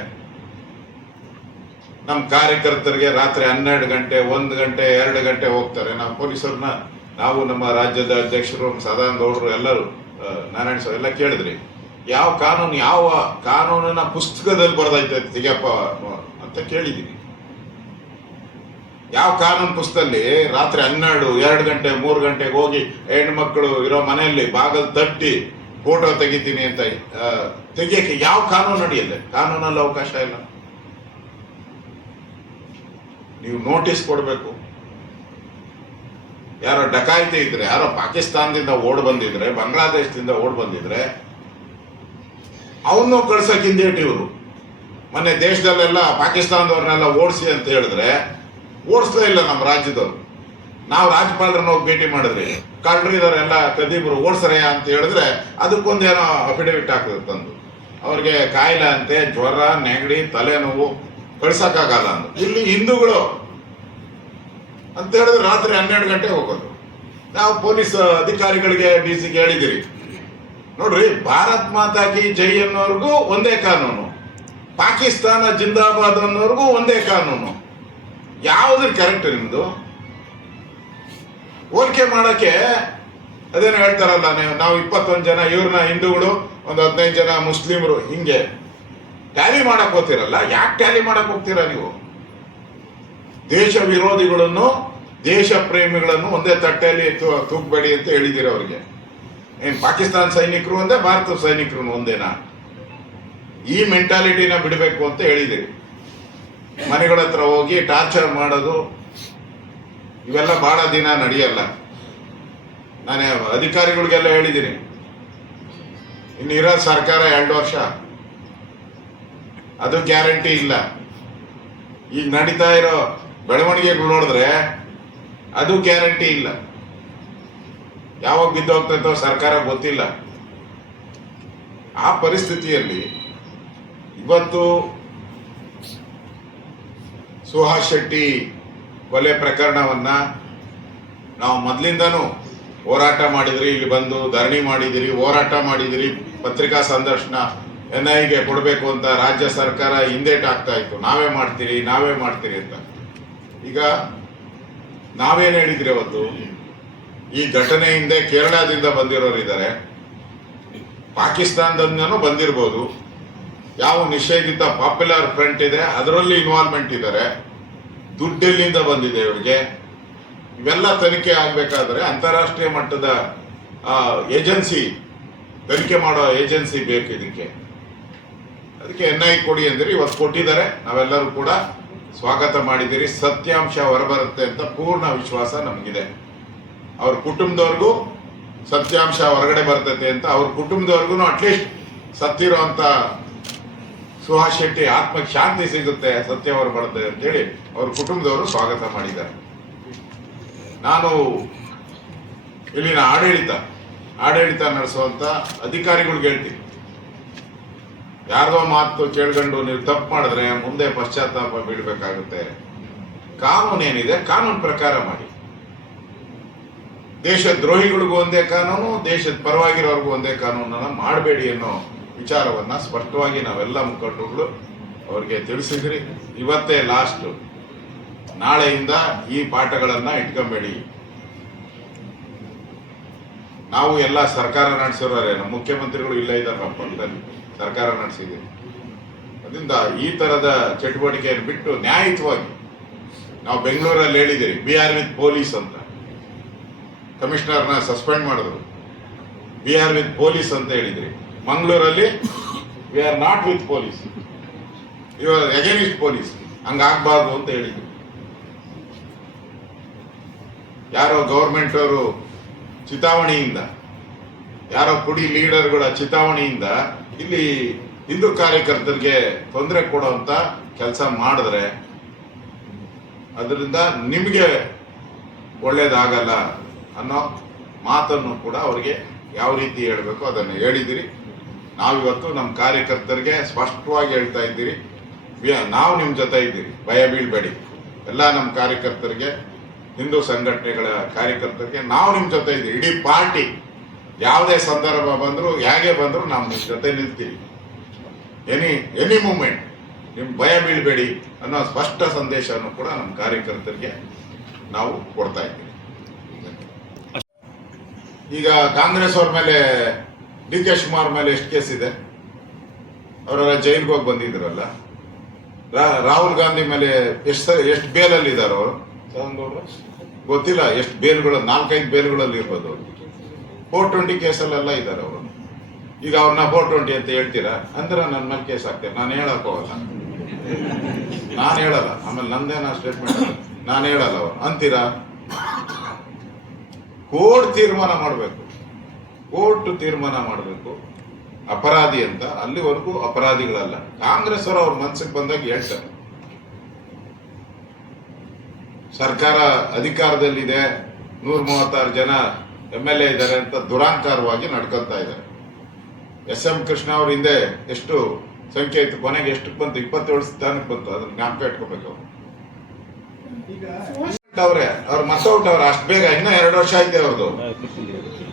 [SPEAKER 3] ನಮ್ಮ ಕಾರ್ಯಕರ್ತರಿಗೆ ರಾತ್ರಿ ಹನ್ನೆರಡು ಗಂಟೆ, ಒಂದು ಗಂಟೆ, ಎರಡು ಗಂಟೆ ಹೋಗ್ತಾರೆ. ನಾವು ಪೊಲೀಸರನ್ನ ನಾವು ನಮ್ಮ ರಾಜ್ಯದ ಅಧ್ಯಕ್ಷರು ಸದಾನಂದ ಗೌಡರು ಎಲ್ಲರೂ ನಾರಾಯಣ ಸ್ವಾಮಿ ಎಲ್ಲ ಕೇಳಿದ್ರಿ. ಯಾವ ಕಾನೂನು, ಯಾವ ಕಾನೂನಿನ ಪುಸ್ತಕದಲ್ಲಿ ಬರ್ದೈತೆ ತಿಗಪ್ಪ ಅಂತ ಕೇಳಿದೀನಿ. ಯಾವ ಕಾನೂನು ಪುಸ್ತಕದಲ್ಲಿ ರಾತ್ರಿ ಹನ್ನೆರಡು, ಎರಡು ಗಂಟೆ, ಮೂರು ಗಂಟೆಗೆ ಹೋಗಿ ಹೆಣ್ಮಕ್ಳು ಇರೋ ಮನೆಯಲ್ಲಿ ಬಾಗಲ್ ತಟ್ಟಿ ಫೋಟೋ ತೆಗಿತೀನಿ ಅಂತ ತೆಗಿಯಕ್ಕೆ ಯಾವ ಕಾನೂನು ನಡೆಯಲ್ಲ ಕಾನೂನಲ್ಲಿ ಅವಕಾಶ ಇಲ್ಲ. ನೀವು ನೋಟಿಸ್ ಕೊಡಬೇಕು. ಯಾರೋ ಡಕಾಯಿತಿ ಇದ್ರೆ, ಯಾರೋ ಪಾಕಿಸ್ತಾನದಿಂದ ಓಡ್ ಬಂದಿದ್ರೆ, ಬಾಂಗ್ಲಾದೇಶದಿಂದ ಓಡ್ ಬಂದಿದ್ರೆ, ಅವನು ಕಳ್ಸಕ್ಕೆ ಹಿಂದೇಟ್ ಇವರು. ಮೊನ್ನೆ ದೇಶದಲ್ಲೆಲ್ಲ ಪಾಕಿಸ್ತಾನದವ್ರನ್ನೆಲ್ಲ ಓಡಿಸಿ ಅಂತ ಹೇಳಿದ್ರೆ ಓಡಿಸ್ಲೇ ಇಲ್ಲ ನಮ್ಮ ರಾಜ್ಯದವರು. ನಾವು ರಾಜ್ಯಪಾಲರನ್ನ ಹೋಗಿ ಭೇಟಿ ಮಾಡಿದ್ರಿ. ಕಳ್ಳರಿದವರೆಲ್ಲ ಪ್ರದೀಪರು ಓಡಿಸ್ರಯ್ಯ ಅಂತ ಹೇಳಿದ್ರೆ ಅದಕ್ಕೊಂದೇನೋ ಅಫಿಡವಿಟ್ ಹಾಕಿದ್ರು ತಂದು. ಅವ್ರಿಗೆ ಕಾಯಿಲೆ ಅಂತೆ, ಜ್ವರ, ನೆಗಡಿ, ತಲೆನೋವು ಕಳ್ಸಕ್ಕಾಗಲ್ಲ ಅಂತ ಇಲ್ಲಿ ಹಿಂದೂಗಳು ಅಂತ ಹೇಳಿದ್ರೆ ರಾತ್ರಿ ಹನ್ನೆರಡು ಗಂಟೆ ಹೋಗೋದು. ನಾವು ಪೊಲೀಸ್ ಅಧಿಕಾರಿಗಳಿಗೆ ಡಿ ಸಿ ಹೇಳಿದಿರಿ ನೋಡ್ರಿ, ಭಾರತ್ ಮಾತಾ ಕಿ ಜೈ ಅನ್ನೋರ್ಗೂ ಒಂದೇ ಕಾನೂನು. ಪಾಕಿಸ್ತಾನ ಜಿಂದಾಬಾದ್ ಅನ್ನೋರ್ಗೂ ಒಂದೇ ಕಾನೂನು. ಯಾವ್ದು ಕರೆಕ್ಟ್ ನಿಮ್ದು? ಹೋಲಿಕೆ ಮಾಡೋಕ್ಕೆ ಅದೇನು ಹೇಳ್ತಾರಲ್ಲ, ನೀವು ನಾವು ಇಪ್ಪತ್ತೊಂದು ಜನ, ಇವ್ರನ್ನ ಹಿಂದೂಗಳು, ಒಂದು ಹದಿನೈದು ಜನ ಮುಸ್ಲಿಮರು, ಹಿಂಗೆ. ಟ್ಯಾಲಿ ಮಾಡಕ್ ಹೋಗ್ತಿರಲ್ಲ? ಯಾಕೆ ಟ್ಯಾಲಿ ಮಾಡಕ್ ಹೋಗ್ತೀರಾ ನೀವು? ದೇಶ ವಿರೋಧಿಗಳನ್ನು, ದೇಶ ಪ್ರೇಮಿಗಳನ್ನು ಒಂದೇ ತಟ್ಟೆಯಲ್ಲಿ ತೂಕಬೇಡಿ ಅಂತ ಹೇಳಿದಿರ ಅವರಿಗೆ. ಏನ್, ಪಾಕಿಸ್ತಾನ ಸೈನಿಕರು ಒಂದೇ ಭಾರತ ಸೈನಿಕರು ಒಂದೇನಾ? ಈ ಮೆಂಟಾಲಿಟಿನ ಬಿಡಬೇಕು ಅಂತ ಹೇಳಿದಿರಿ. ಮನೆಗಳ ಹತ್ರ ಹೋಗಿ ಟಾರ್ಚರ್ ಮಾಡೋದು, ಇವೆಲ್ಲ ಬಹಳ ದಿನ ನಡೆಯಲ್ಲ. ನಾನು ಅಧಿಕಾರಿಗಳಿಗೆಲ್ಲ ಹೇಳಿದ್ದೀನಿ. ಇನ್ನು ಇರೋ ಸರ್ಕಾರ ಎರಡು ವರ್ಷ. ಅದು ಗ್ಯಾರಂಟಿ ಇಲ್ಲ. ಈಗ ನಡೀತಾ ಇರೋ ಬೆಳವಣಿಗೆಗಳು ನೋಡಿದ್ರೆ ಅದು ಗ್ಯಾರಂಟಿ ಇಲ್ಲ. ಯಾವಾಗ ಬಿದ್ದೋಗ್ತೈತೋ ಸರ್ಕಾರ ಗೊತ್ತಿಲ್ಲ. ಆ ಪರಿಸ್ಥಿತಿಯಲ್ಲಿ ಇವತ್ತು ಸುಹಾಸ್ ಶೆಟ್ಟಿ ಕೊಲೆ ಪ್ರಕರಣವನ್ನ ನಾವು ಮೊದಲಿಂದನೂ ಹೋರಾಟ ಮಾಡಿದ್ರಿ, ಇಲ್ಲಿ ಬಂದು ಧರಣಿ ಮಾಡಿದಿರಿ, ಹೋರಾಟ ಮಾಡಿದಿರಿ, ಪತ್ರಿಕಾ ಸಂದರ್ಶನ ಎನ್ ಐಗೆ ಕೊಡಬೇಕು ಅಂತ ರಾಜ್ಯ ಸರ್ಕಾರ ಹಿಂದೇಟ್ ಆಗ್ತಾ ಇತ್ತು. ನಾವೇ ಮಾಡ್ತೀರಿ ನಾವೇ ಮಾಡ್ತೀರಿ ಅಂತ. ಈಗ ನಾವೇನು ಹೇಳಿದ್ರಿ ಅವತ್ತು? ಈ ಘಟನೆ ಹಿಂದೆ ಕೇರಳದಿಂದ ಬಂದಿರೋರು ಇದ್ದಾರೆ ಪಾಕಿಸ್ತಾನದಿಂದನೂ ಬಂದಿರ್ಬೋದು. ಯಾವ ನಿಷೇಧಿತ ಪಾಪ್ಯುಲರ್ ಫ್ರಂಟ್ ಇದೆ, ಅದರಲ್ಲಿ ಇನ್ವಾಲ್ವ್ಮೆಂಟ್ ಇದ್ದಾರೆ. ದುಡ್ಡೆಲ್ಲಿಂದ ಬಂದಿದೆ ಇವರಿಗೆ. ಇವೆಲ್ಲ ತನಿಖೆ ಆಗಬೇಕಾದ್ರೆ ಅಂತಾರಾಷ್ಟ್ರೀಯ ಮಟ್ಟದ ಏಜೆನ್ಸಿ, ತನಿಖೆ ಮಾಡೋ ಏಜೆನ್ಸಿ ಬೇಕು ಇದಕ್ಕೆ. ಅದಕ್ಕೆ ಎನ್ ಐ ಕೊಡಿ ಅಂದರೆ, ಇವತ್ತು ಕೊಟ್ಟಿದ್ದಾರೆ. ನಾವೆಲ್ಲರೂ ಕೂಡ ಸ್ವಾಗತ ಮಾಡಿದ್ದೀರಿ. ಸತ್ಯಾಂಶ ಹೊರಬರುತ್ತೆ ಅಂತ ಪೂರ್ಣ ವಿಶ್ವಾಸ ನಮಗಿದೆ. ಅವ್ರ ಕುಟುಂಬದವ್ರಿಗೂ ಸತ್ಯಾಂಶ ಹೊರಗಡೆ ಬರ್ತೈತೆ ಅಂತ, ಅವ್ರ ಕುಟುಂಬದವ್ರಿಗೂ ಅಟ್ಲೀಸ್ಟ್ ಸತ್ತಿರೋ ಅಂತ ಸುಹಾಸ್ ಶೆಟ್ಟಿ ಆತ್ಮಕ್ಕೆ ಶಾಂತಿ ಸಿಗುತ್ತೆ ಸತ್ಯವರು ಬರುತ್ತೆ ಅಂತೇಳಿ ಅವ್ರ ಕುಟುಂಬದವರು ಸ್ವಾಗತ ಮಾಡಿದ್ದಾರೆ. ನಾನು ಇಲ್ಲಿನ ಆಡಳಿತ ಆಡಳಿತ ನಡೆಸುವಂತ ಅಧಿಕಾರಿಗಳಿಗೆ ಹೇಳ್ತೀನಿ. ಯಾರ್ದೋ ಮಾತು ಕೇಳ್ಕೊಂಡು ನೀವು ತಪ್ಪು ಮಾಡಿದ್ರೆ ಮುಂದೆ ಪಶ್ಚಾತ್ತಾಪ ಬೀಳ್ಬೇಕಾಗುತ್ತೆ. ಕಾನೂನು ಏನಿದೆ, ಕಾನೂನು ಪ್ರಕಾರ ಮಾಡಿ. ದೇಶ ದ್ರೋಹಿಗಳಿಗೂ ಒಂದೇ ಕಾನೂನು, ದೇಶದ ಪರವಾಗಿರೋರ್ಗೂ ಒಂದೇ ಕಾನೂನನ್ನ ಮಾಡಬೇಡಿ ಅನ್ನೋ ವಿಚಾರವನ್ನ ಸ್ಪಷ್ಟವಾಗಿ ನಾವೆಲ್ಲ ಮುಖಂಡರುಗಳು ಅವರಿಗೆ ತಿಳಿಸಿದ್ರಿ. ಇವತ್ತೇ ಲಾಸ್ಟ್ ನಾಳೆಯಿಂದ ಈ ಪಾಠಗಳನ್ನ ಇಟ್ಕೊಂಬೇಡಿ. ನಾವು ಎಲ್ಲ ಸರ್ಕಾರ ನಡೆಸಿರೋರೆ, ನಮ್ಮ ಮುಖ್ಯಮಂತ್ರಿಗಳು ಇಲ್ಲ ಇದ್ದಾರೆ ನಮ್ಮ ಪಕ್ಕದಲ್ಲಿ. ಸರ್ಕಾರ ನಡೆಸಿದ್ದೀವಿ ಅದರಿಂದ ಈ ತರದ ಚಟುವಟಿಕೆಯನ್ನು ಬಿಟ್ಟು ನ್ಯಾಯಯುತವಾಗಿ ನಾವು ಬೆಂಗಳೂರಲ್ಲಿ ಹೇಳಿದ್ದೀರಿ ಬಿ ಆರ್ ವಿತ್ ಪೊಲೀಸ್ ಅಂತ. ಕಮಿಷನರ್ನ ಸಸ್ಪೆಂಡ್ ಮಾಡಿದ್ರು. ಬಿ ಆರ್ ವಿತ್ ಪೊಲೀಸ್ ಅಂತ ಹೇಳಿದ್ರಿ. ಮಂಗಳೂರಲ್ಲಿ we are not with police you are against police ಹಂಗಾಗಬಾರ್ದು ಅಂತ ಹೇಳಿದ್ರು. ಯಾರೋ ಗೌರ್ಮೆಂಟ್ ಅವರು ಚಿತಾವಣೆಯಿಂದ, ಯಾರೋ ಪುಡಿ ಲೀಡರ್ಗಳ ಚಿತಾವಣೆಯಿಂದ ಇಲ್ಲಿ ಹಿಂದೂ ಕಾರ್ಯಕರ್ತರಿಗೆ ತೊಂದರೆ ಕೊಡುವಂತ ಕೆಲಸ ಮಾಡಿದ್ರೆ ಅದರಿಂದ ನಿಮಗೆ ಒಳ್ಳೇದಾಗಲ್ಲ ಅನ್ನೋ ಮಾತನ್ನು ಕೂಡ ಅವರಿಗೆ ಯಾವ ರೀತಿ ಹೇಳಬೇಕು ಅದನ್ನು ಹೇಳಿದಿರಿ. ನಾವಿವತ್ತು ನಮ್ಮ ಕಾರ್ಯಕರ್ತರಿಗೆ ಸ್ಪಷ್ಟವಾಗಿ ಹೇಳ್ತಾ ಇದ್ದೀರಿ. ನಾವು ನಿಮ್ಮ ಜೊತೆ ಇದ್ದೀರಿ. ಭಯ ಬೀಳ್ಬೇಡಿ. ಎಲ್ಲ ನಮ್ಮ ಕಾರ್ಯಕರ್ತರಿಗೆ, ಹಿಂದೂ ಸಂಘಟನೆಗಳ ಕಾರ್ಯಕರ್ತರಿಗೆ ನಾವು ನಿಮ್ಮ ಜೊತೆ ಇದ್ದೀವಿ. ಇಡೀ ಪಾರ್ಟಿ ಯಾವುದೇ ಸಂದರ್ಭ ಬಂದರೂ, ಹೇಗೆ ಬಂದರೂ ನಾವು ನಿಮ್ಮ ಜೊತೆ ನಿಲ್ತೀವಿ. ಎನಿ ಎನಿ ಮೂಮೆಂಟ್ ನಿಮ್ಮ ಭಯ ಬೀಳ್ಬೇಡಿ ಅನ್ನೋ ಸ್ಪಷ್ಟ ಸಂದೇಶವನ್ನು ಕೂಡ ನಮ್ಮ ಕಾರ್ಯಕರ್ತರಿಗೆ ನಾವು ಕೊಡ್ತಾ ಇದ್ದೀವಿ. ಈಗ ಕಾಂಗ್ರೆಸ್ ಅವ್ರ ಮೇಲೆ ಡಿ ಕೆ ಶಿವಕುಮಾರ್ ಮೇಲೆ ಎಷ್ಟು ಕೇಸ್ ಇದೆ? ಅವರೆಲ್ಲ ಜೈಲ್ಗೆ ಹೋಗಿ ಬಂದಿದ್ರಲ್ಲ. ರಾಹುಲ್ ಗಾಂಧಿ ಮೇಲೆ ಎಷ್ಟು ಎಷ್ಟು ಬೇಲಲ್ಲಿ ಇದ್ದಾರೆ ಅವರು? ಗೊತ್ತಿಲ್ಲ, ಎಷ್ಟು ಬೇಲ್ಗಳು, ನಾಲ್ಕೈದು ಬೇಲ್ಗಳಲ್ಲಿ ಇರ್ಬೋದು ಅವರು. ಫೋರ್ ಟ್ವೆಂಟಿ ಕೇಸಲ್ಲೆಲ್ಲ ಇದ್ದಾರೆ ಅವರು. ಈಗ ಅವ್ರನ್ನ ಫೋರ್ ಟ್ವೆಂಟಿ ಅಂತ ಹೇಳ್ತೀರಾ? ಅಂದ್ರೆ ನನ್ನ ಮೇಲೆ ಕೇಸ್ ಹಾಕ್ತಾರೆ? ನಾನು ಹೇಳಕ್ ನಾನು ಹೇಳಲ್ಲ. ಆಮೇಲೆ ನಂದೇನ ಸ್ಟೇಟ್ಮೆಂಟ್ ನಾನು ಹೇಳಲ್ಲ ಅವ್ರು. ಅಂತೀರಾ? ಕೋರ್ಟ್ ತೀರ್ಮಾನ ಮಾಡಬೇಕು. ಕೋರ್ಟ್ ತೀರ್ಮಾನ ಮಾಡಬೇಕು. ಅಪರಾಧಿ ಅಂತ. ಅಲ್ಲಿವರೆಗೂ ಅಪರಾಧಿಗಳಲ್ಲ. ಕಾಂಗ್ರೆಸ್ ಅವರು ಅವ್ರ ಮನಸ್ಸಿಗೆ ಬಂದಾಗ ಹೇಳ್ತಾರೆ. ಸರ್ಕಾರ ಅಧಿಕಾರದಲ್ಲಿದೆ. ನೂರ ಮೂವತ್ತಾರು ಜನ ಎಂ ಎಲ್ ಎ ಇದ್ದಾರೆ ಅಂತ ದುರಾಂಕಾರವಾಗಿ ನಡ್ಕೊಂತ ಇದ್ದಾರೆ. ಎಸ್ ಎಂ ಕೃಷ್ಣ ಅವ್ರ ಹಿಂದೆ ಎಷ್ಟು ಸಂಖ್ಯೆ ಇತ್ತು? ಕೊನೆಗೆ ಎಷ್ಟಕ್ಕೆ ಬಂತು? ಇಪ್ಪತ್ತೇಳು ಸ್ಥಾನಕ್ಕೆ ಬಂತು. ಅದನ್ನ ಜ್ಞಾಪಕ ಇಟ್ಕೋಬೇಕು ಅವ್ರು. ಅವ್ರೆ ಅವ್ರ ಮಸ ಅವ್ರ ಅಷ್ಟು ಬೇಗ ಇನ್ನ ಎರಡು ವರ್ಷ ಆಯ್ತು ಅವ್ರದ್ದು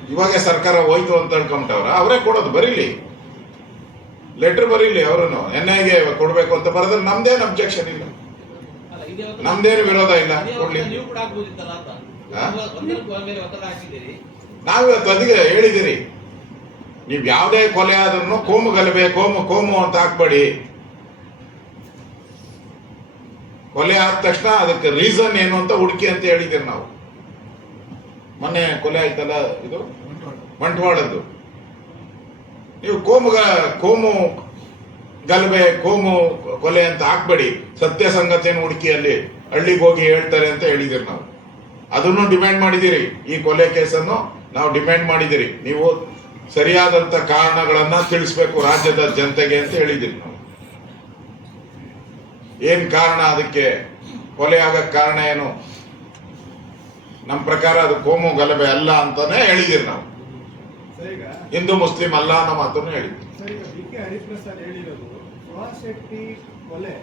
[SPEAKER 3] ಇವಾಗ ಸರ್ಕಾರ ಹೋಯ್ತು ಅಂತ ಹೇಳ್ಕೊಂಬಿಟ್ಟವ್ರ. ಅವರೇ ಕೊಡೋದು ಬರೀಲಿ. ಲೆಟರ್ ಬರೀಲಿ ಅವರನ್ನು ಎನ್ ಐಗೆ ಕೊಡ್ಬೇಕು ಅಂತ ಬರೆದ್ರೆ ನಮ್ದೇನು ಅಬ್ಜೆಕ್ಷನ್ ಇಲ್ಲ. ನಮ್ದೇನು ವಿರೋಧ ಇಲ್ಲ. ಕೊಡ್ಲಿ. ನಾವಿವತ್ತು ಅದಕ್ಕೆ ಹೇಳಿದಿರಿ ನೀವು ಯಾವುದೇ ಕೊಲೆ ಆದ್ರೂ ಕೋಮು ಗಲಭೆ ಕೋಮು ಕೋಮು ಅಂತ ಹಾಕ್ಬೇಡಿ. ಕೊಲೆ ಆದ ತಕ್ಷಣ ಅದಕ್ಕೆ ರೀಸನ್ ಏನು ಅಂತ ಹುಡುಕಿ ಅಂತ ಹೇಳಿದ್ದೀರಿ ನಾವು. ಮೊನ್ನೆ ಕೊಲೆ ಆಯ್ತಲ್ಲ ಇದು? ಬಂಟ್ವಾಳದ್ದು. ನೀವು ಕೋಮು ಗ- ಕೋಮು ಗಲಭೆ, ಕೋಮು ಕೊಲೆ ಅಂತ ಹಾಕ್ಬೇಡಿ. ಸತ್ಯ ಸಂಗತಿಯನ್ನು ಹುಡುಕಿ ಅಲ್ಲಿ ಹಳ್ಳಿಗೆ ಹೋಗಿ ಹೇಳ್ತಾರೆ ಅಂತ ಹೇಳಿದಿರಿ ನಾವು. ಅದನ್ನು ಡಿಮ್ಯಾಂಡ್ ಮಾಡಿದಿರಿ ಈ ಕೊಲೆ ಕೇಸನ್ನು ನಾವು ಡಿಮ್ಯಾಂಡ್ ಮಾಡಿದಿರಿ ನೀವು ಸರಿಯಾದಂತ ಕಾರಣಗಳನ್ನ ತಿಳಿಸ್ಬೇಕು ರಾಜ್ಯದ ಜನತೆಗೆ ಅಂತ ಹೇಳಿದಿರಿ ನಾವು. ಏನ್ ಕಾರಣ ಅದಕ್ಕೆ? ಕೊಲೆ ಆಗಕ್ ಕಾರಣ ಏನು? ನಮ್ಮ ಪ್ರಕಾರ ಅದು ಕೋಮು ಗಲಭೆ ಅಲ್ಲ ಅಂತಾನೆ ಹೇಳಿದಿರಿ ನಾವು. ಹಿಂದೂ ಮುಸ್ಲಿಂ ಅಲ್ಲ ಅನ್ನೋ ಮಾತನ್ನು ಹೇಳಿದ್ವಿ.
[SPEAKER 4] ಕೊಲೆ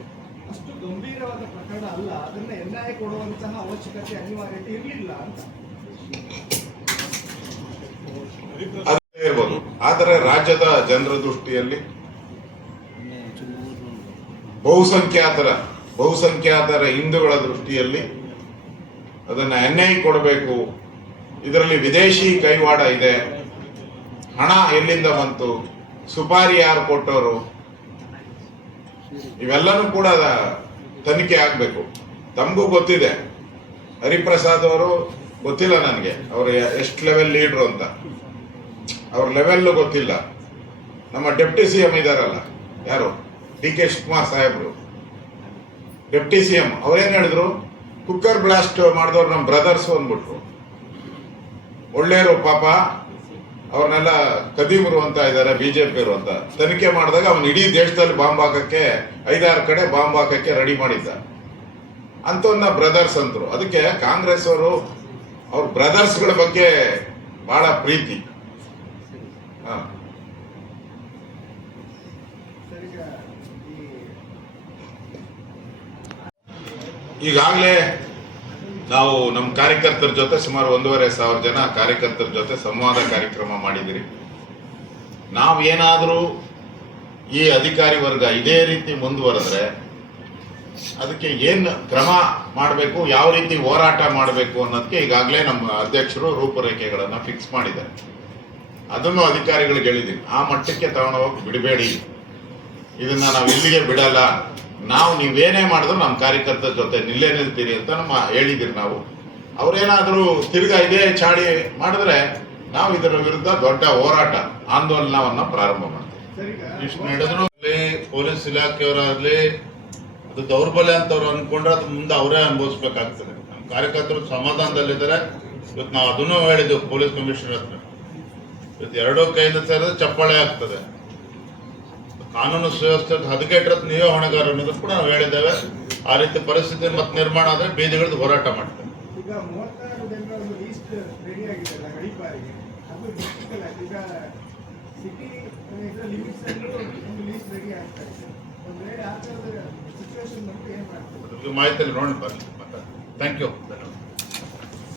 [SPEAKER 4] ಅಷ್ಟು ಗಂಭೀರವಾದ ಪ್ರಕರಣ ಅಲ್ಲ ಅದನ್ನ ಎನ್ ಐ ಕೊಡುವಂತಹ ಅವಶ್ಯಕತೆ ಅನಿವಾರ್ಯತೆ ಇರಲಿಲ್ಲ ಅಂತ.
[SPEAKER 3] ಅದೇ ಇರ್ಬೋದು. ಆದರೆ ರಾಜ್ಯದ ಜನರ ದೃಷ್ಟಿಯಲ್ಲಿ ಬಹುಸಂಖ್ಯಾತರ ಬಹುಸಂಖ್ಯಾತರ ಹಿಂದೂಗಳ ದೃಷ್ಟಿಯಲ್ಲಿ ಅದನ್ನು ಎನ್ ಐ ಕೊಡಬೇಕು. ಇದರಲ್ಲಿ ವಿದೇಶಿ ಕೈವಾಡ ಇದೆ. ಹಣ ಎಲ್ಲಿಂದ ಬಂತು? ಸುಪಾರಿ ಯಾರು ಕೊಟ್ಟವರು? ಇವೆಲ್ಲನೂ ಕೂಡ ತನಿಖೆ ಆಗಬೇಕು. ತಮಗೂ ಗೊತ್ತಿದೆ. ಹರಿಪ್ರಸಾದ್ ಅವರು ಗೊತ್ತಿಲ್ಲ ನನಗೆ. ಅವರು ಎಷ್ಟು ಲೆವೆಲ್ ಲೀಡ್ರು ಅಂತ. ಅವ್ರ ಲೆವೆಲ್ ಗೊತ್ತಿಲ್ಲ. ನಮ್ಮ ಡೆಪ್ಟಿ ಸಿ ಎಂ ಇದಾರಲ್ಲ, ಯಾರು? ಡಿ ಕೆ ಶಿವಕುಮಾರ್ ಸಾಹೇಬರು. ಡೆಪ್ಟಿ ಸಿ ಎಂ ಅವ್ರೇನ್ ಹೇಳಿದ್ರು? ಕುಕ್ಕರ್ ಬ್ಲಾಸ್ಟ್ ಮಾಡಿದವ್ರು ನಮ್ಮ ಬ್ರದರ್ಸ್ ಅಂದ್ಬಿಟ್ರು. ಒಳ್ಳೆಯವರು ಪಾಪ. ಅವ್ರನ್ನೆಲ್ಲ ಕದೀಮರು ಅಂತ ಇದ್ದಾರೆ ಬಿಜೆಪಿಯವರು ಅಂತ. ತನಿಖೆ ಮಾಡಿದಾಗ ಅವನು ಇಡೀ ದೇಶದಲ್ಲಿ ಬಾಂಬ್ ಹಾಕಕ್ಕೆ, ಐದಾರು ಕಡೆ ಬಾಂಬ್ ಹಾಕಕ್ಕೆ ರೆಡಿ ಮಾಡಿದ್ದ. ಅಂಥವನ್ನ ಬ್ರದರ್ಸ್ ಅಂದ್ರು. ಅದಕ್ಕೆ ಕಾಂಗ್ರೆಸ್ ಅವರು ಅವ್ರ ಬ್ರದರ್ಸ್ಗಳ ಬಗ್ಗೆ ಬಹಳ ಪ್ರೀತಿ. ಹಾ
[SPEAKER 4] ಸರ್ ಈಗ ಈ
[SPEAKER 3] ಈಗಾಗಲೇ ನಾವು ನಮ್ಮ ಕಾರ್ಯಕರ್ತರ ಜೊತೆ ಸುಮಾರು ಒಂದೂವರೆ ಸಾವಿರ ಜನ ಕಾರ್ಯಕರ್ತರ ಜೊತೆ ಸಂವಾದ ಕಾರ್ಯಕ್ರಮ ಮಾಡಿದಿರಿ. ನಾವು ಏನಾದರೂ ಈ ಅಧಿಕಾರಿ ವರ್ಗ ಇದೇ ರೀತಿ ಮುಂದುವರೆದ್ರೆ ಅದಕ್ಕೆ ಏನು ಕ್ರಮ ಮಾಡಬೇಕು, ಯಾವ ರೀತಿ ಹೋರಾಟ ಮಾಡಬೇಕು ಅನ್ನೋದಕ್ಕೆ ಈಗಾಗಲೇ ನಮ್ಮ ಅಧ್ಯಕ್ಷರು ರೂಪರೇಖೆಗಳನ್ನು ಫಿಕ್ಸ್ ಮಾಡಿದ್ದಾರೆ. ಅದನ್ನು ಅಧಿಕಾರಿಗಳಿಗೆ ಹೇಳಿದ್ದೀನಿ ಆ ಮಟ್ಟಕ್ಕೆ ತಗೊಂಡೋಗಿ ಬಿಡಬೇಡಿ. ಇದನ್ನ ನಾವು ಇಲ್ಲಿಗೆ ಬಿಡಲ್ಲ. ನಾವು ನೀವೇನೇ ಮಾಡಿದ್ರು ನಮ್ಮ ಕಾರ್ಯಕರ್ತರ ಜೊತೆ ನಿಲ್ಲೇ ನಿಲ್ತೀರಿ ಅಂತ ನಮ್ಮ ಹೇಳಿದಿರಿ ನಾವು. ಅವರೇನಾದರೂ ತಿರ್ಗಾ ಇದೇ ಚಾಡಿ ಮಾಡಿದ್ರೆ ನಾವು ಇದರ ವಿರುದ್ಧ ದೊಡ್ಡ ಹೋರಾಟ, ಆಂದೋಲನವನ್ನ ಪ್ರಾರಂಭ ಮಾಡ್ತೀವಿ.
[SPEAKER 2] ಇಷ್ಟು ನಡೆದ್ರು ಪೊಲೀಸ್ ಇಲಾಖೆಯವರಾಗ್ಲಿ, ಅದು ದೌರ್ಬಲ್ಯ ಅಂತ ಅವ್ರು ಅನ್ಕೊಂಡ್ರೆ ಅದು ಮುಂದೆ ಅವರೇ ಅನುಭವಿಸ್ಬೇಕಾಗ್ತದೆ. ನಮ್ಮ ಕಾರ್ಯಕರ್ತರು ಸಮಾಧಾನದಲ್ಲಿದ್ದಾರೆ. ಇವತ್ತು ನಾವು ಅದನ್ನು ಹೇಳಿದ್ದೆವು ಪೊಲೀಸ್ ಕಮಿಷನರ್ ಹತ್ರ. ಇವತ್ತು ಎರಡೂ ಕೈಯಿಂದ ಸೇರಿದ್ರೆ ಚಪ್ಪಾಳೆ ಆಗ್ತದೆ. ಕಾನೂನು ಸುವ್ಯವಸ್ಥೆ ಹದಗೆಟ್ಟಿರೋದು ನೀವೇ ಹೊಣೆಗಾರ ಅನ್ನೋದು ಕೂಡ ನಾವು ಹೇಳಿದ್ದೇವೆ. ಆ ರೀತಿ ಪರಿಸ್ಥಿತಿ ಮತ್ತೆ ನಿರ್ಮಾಣ ಆದ್ರೆ ಬೀದಿಗಳದ್ದು ಹೋರಾಟ ಮಾಡ್ತೇವೆ. ಮಾಹಿತಿ ನೋಡಿ ಬರ್ಲಿ ಥ್ಯಾಂಕ್ ಯು